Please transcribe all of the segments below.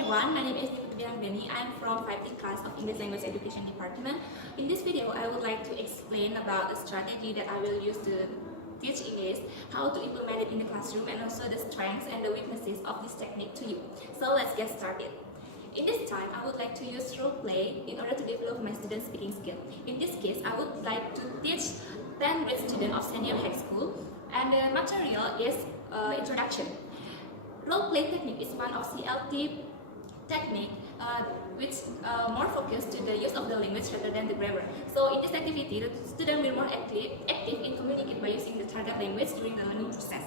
everyone, my name is Diah Anggreni. I'm from 5th class of English Language Education Department. In this video, I would like to explain about a strategy that I will use to teach English, how to implement it in the classroom, and also the strengths and the weaknesses of this technique to you. So let's get started. In this time, I would like to use role play in order to develop my student speaking skill. In this case, I would like to teach 10th grade students of senior high school, and the material is introduction. Role play technique is one of CLT technique which more focused to the use of the language rather than the grammar. So in this activity, the student will more active in communicate by using the target language during the learning process.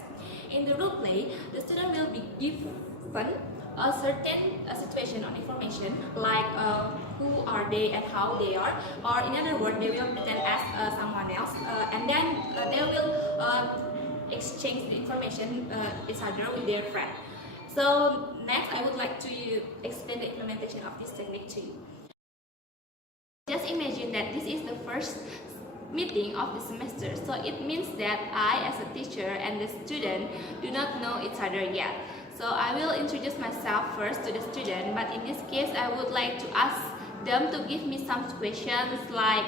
In the role play, the student will be given a certain situation or information like who are they and how they are, or in other words, they will pretend as someone else, and then they will exchange the information each other with their friend. So next, I would like to explain the implementation of this technique to you. Just imagine that this is the first meeting of the semester, so it means that I as a teacher and the student do not know each other yet. So I will introduce myself first to the student, but in this case I would like to ask them to give me some questions like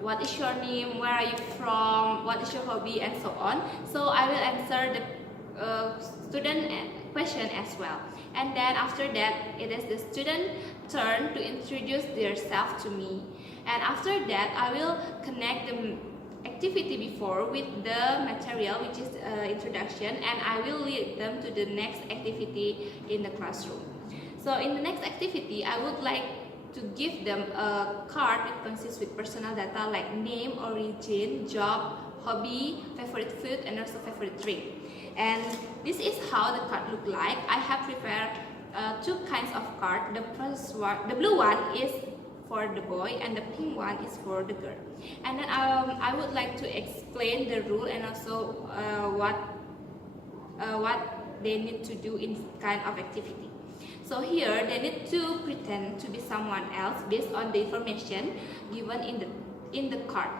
what is your name, where are you from, what is your hobby, and so on. So I will answer the student question as well, and then after that it is the student turn to introduce themselves to me, and after that I will connect the activity before with the material, which is introduction, and I will lead them to the next activity in the classroom. So in the next activity, I would like to give them a card that consists with personal data like name, origin, job, hobby, favorite food, and also favorite drink. And this is how the card look like. I have prepared two kinds of card. The first one, the blue one, is for the boy, and the pink one is for the girl. And then I would like to explain the rule and also what they need to do in this kind of activity. So here they need to pretend to be someone else based on the information given in the card.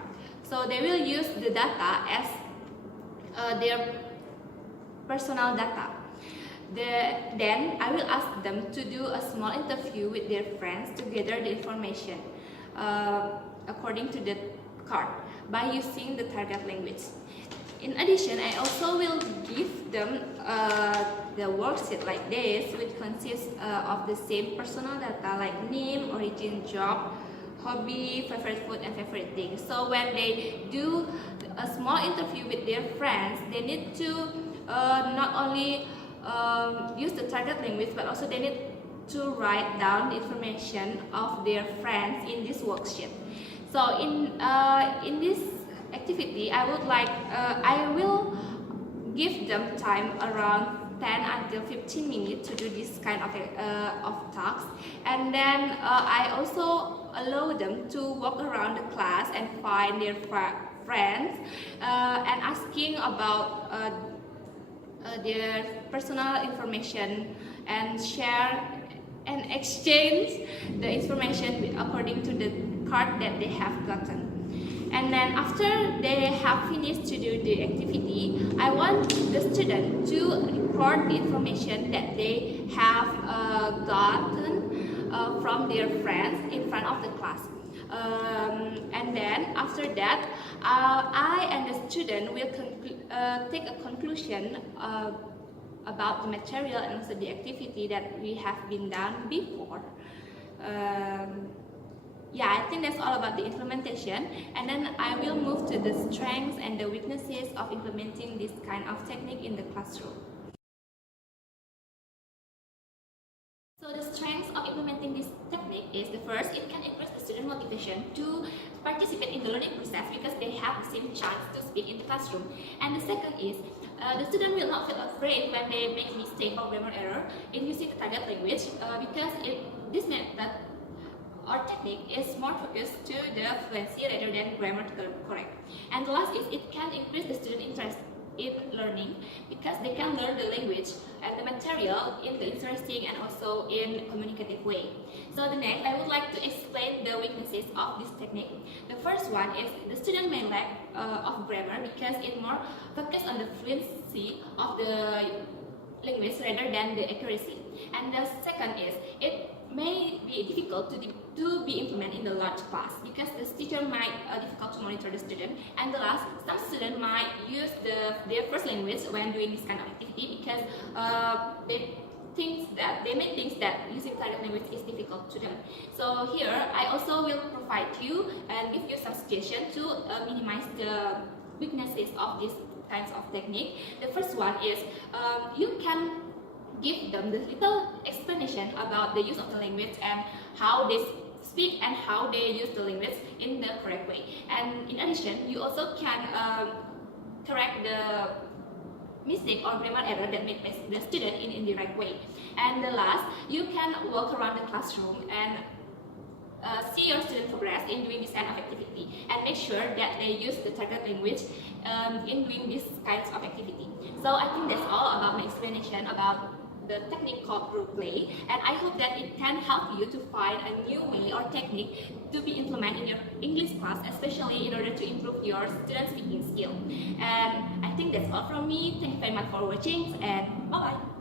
So they will use the data as their personal data. Then I will ask them to do a small interview with their friends to gather the information according to the card by using the target language. In addition, I also will give them the worksheet like this, which consists of the same personal data like name, origin, job, hobby, favorite food, and favorite things. So when they do a small interview with their friends, they need to not only use the target language, but also they need to write down the information of their friends in this worksheet. So in this activity, I will give them time around 10 until 15 minutes to do this kind of tasks, and then I also allow them to walk around the class and find their friends and asking about their personal information and share and exchange the information according to the card that they have gotten. And then after they have finished to do the activity, I want the student to report the information that they have gotten from their friends in front of the class. And then after that, I and the student will take a conclusion about the material and also the activity that we have been done before. Yeah, I think that's all about the implementation, and then I will move to the strengths and the weaknesses of implementing this kind of technique in the classroom. So the strengths of implementing this technique is, the first, it can increase the student motivation to participate in the learning process because they have the same chance to speak in the classroom. And the second is, the student will not feel afraid when they make mistake or grammar error in using the target language because this method or technique is more focused to the fluency rather than grammatical correct. And the last is, it can increase the student interest in learning because they can learn the language and the material in the interesting and also in communicative way. So the next, I would like to explain the weaknesses of this technique. The first one is the student may lack of grammar because it more focused on the fluency of the language rather than the accuracy. And the second is, it may be difficult to be implemented in the large class because the teacher might difficult to monitor the student. And the last, some students might use their first language when doing this kind of activity because they may think that using target language is difficult to them. So here I also will provide you and give you some suggestions to minimize the weaknesses of these kinds of technique. The first one is you can give them the little explanation about the use of the language and how they speak and how they use the language in the correct way. And in addition, you also can correct the mistake or grammar error that made the student in indirect way. And the last, you can walk around the classroom and see your student progress in doing this kind of activity and make sure that they use the target language in doing this kinds of activity. So I think that's all about my explanation about the technique called role play, and I hope that it can help you to find a new way or technique to be implemented in your English class, especially in order to improve your student speaking skill. And I think that's all from me. Thank you very much for watching, and bye bye.